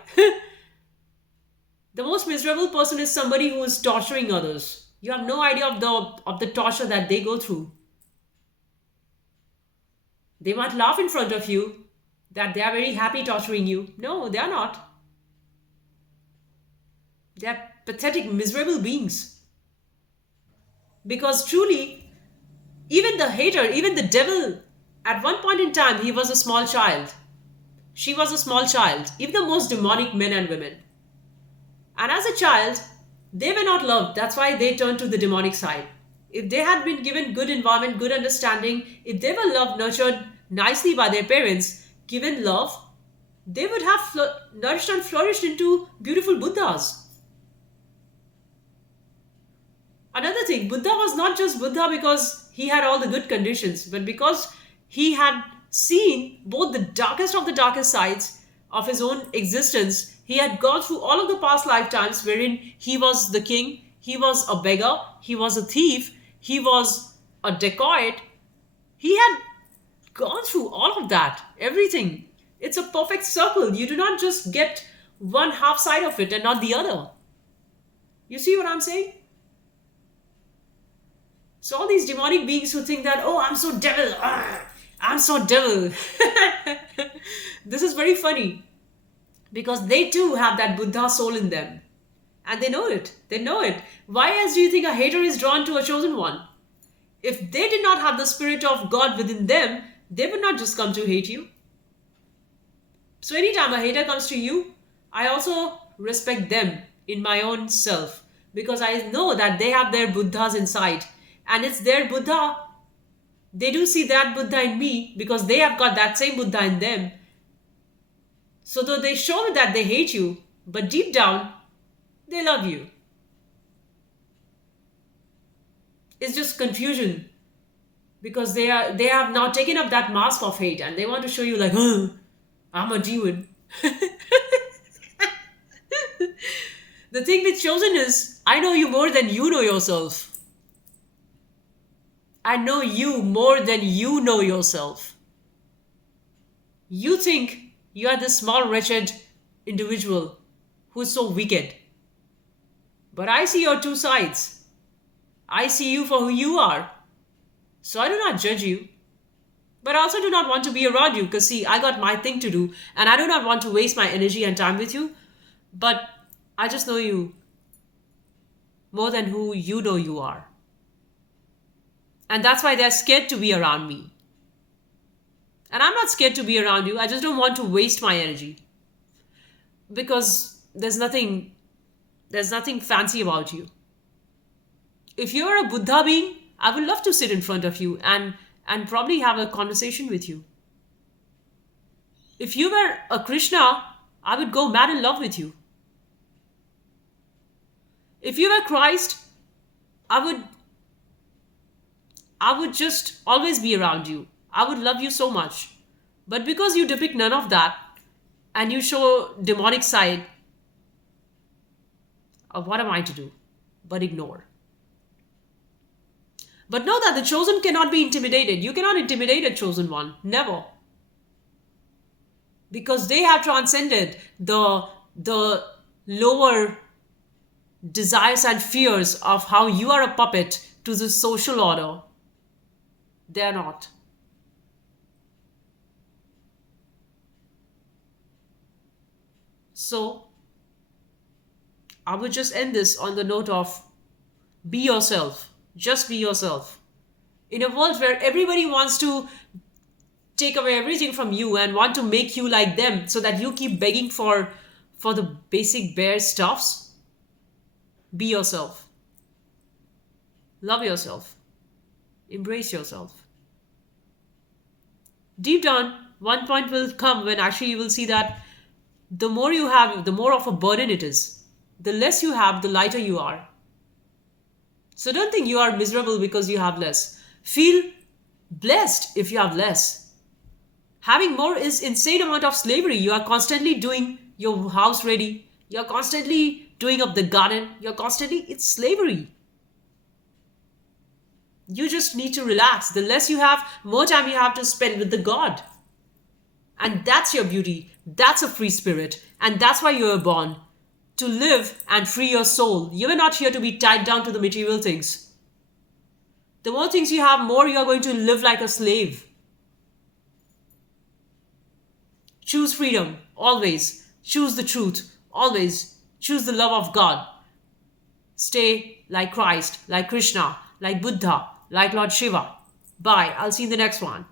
The most miserable person is somebody who is torturing others. You have no idea of the torture that they go through. They might laugh in front of you that they are very happy torturing you. No, they are not. They are pathetic, miserable beings. Because truly, even the hater, even the devil, at one point in time, he was a small child. She was a small child. Even the most demonic men and women. And as a child, they were not loved. That's why they turned to the demonic side. If they had been given good environment, good understanding, if they were loved, nurtured nicely by their parents, given love, they would have nourished and flourished into beautiful Buddhas. Another thing, Buddha was not just Buddha because he had all the good conditions, but because he had seen both the darkest of the darkest sides of his own existence. He had gone through all of the past lifetimes wherein he was the king, he was a beggar, he was a thief, he was a dacoit. He had gone through all of that, everything. It's a perfect circle. You do not just get one half side of it and not the other. You see what I'm saying? So all these demonic beings who think that, oh, I'm so devil, I'm so devil. This is very funny because they too have that Buddha soul in them. And they know it. They know it. Why else do you think a hater is drawn to a chosen one? If they did not have the spirit of God within them, they would not just come to hate you. So anytime a hater comes to you, I also respect them in my own self because I know that they have their Buddhas inside. And it's their Buddha. They do see that Buddha in me because they have got that same Buddha in them. So though they show me that they hate you, but deep down, they love you. It's just confusion because they have now taken up that mask of hate and they want to show you like, oh, I'm a demon. The thing with chosen is, I know you more than you know yourself. I know you more than you know yourself. You think you are this small, wretched individual who is so wicked. But I see your two sides. I see you for who you are. So I do not judge you. But I also do not want to be around you because see, I got my thing to do and I do not want to waste my energy and time with you. But I just know you more than who you know you are. And that's why they're scared to be around me. And I'm not scared to be around you. I just don't want to waste my energy because there's nothing fancy about you. If you're a Buddha being, I would love to sit in front of you and probably have a conversation with you. If you were a Krishna, I would go mad in love with you. If you were Christ, I would I would just always be around you. I would love you so much. But because you depict none of that and you show demonic side, what am I to do but ignore? But know that the chosen cannot be intimidated. You cannot intimidate a chosen one. Never. Because they have transcended the lower desires and fears of how you are a puppet to the social order. They are not. So I would just end this on the note of be yourself. Just be yourself. In a world where everybody wants to take away everything from you and want to make you like them so that you keep begging for the basic bare stuffs, be yourself. Love yourself. Embrace yourself. Deep down, one point will come when actually you will see that the more you have, the more of a burden it is. The less you have, the lighter you are. So don't think you are miserable because you have less. Feel blessed if you have less. Having more is insane amount of slavery. You are constantly doing your house ready. You're constantly doing up the garden. It's slavery. You just need to relax. The less you have, more time you have to spend with the God. And that's your beauty. That's a free spirit. And that's why you were born. To live and free your soul. You are not here to be tied down to the material things. The more things you have, more you are going to live like a slave. Choose freedom, always. Choose the truth, always. Choose the love of God. Stay like Christ, like Krishna, like Buddha, like Lord Shiva. Bye. I'll see you in the next one.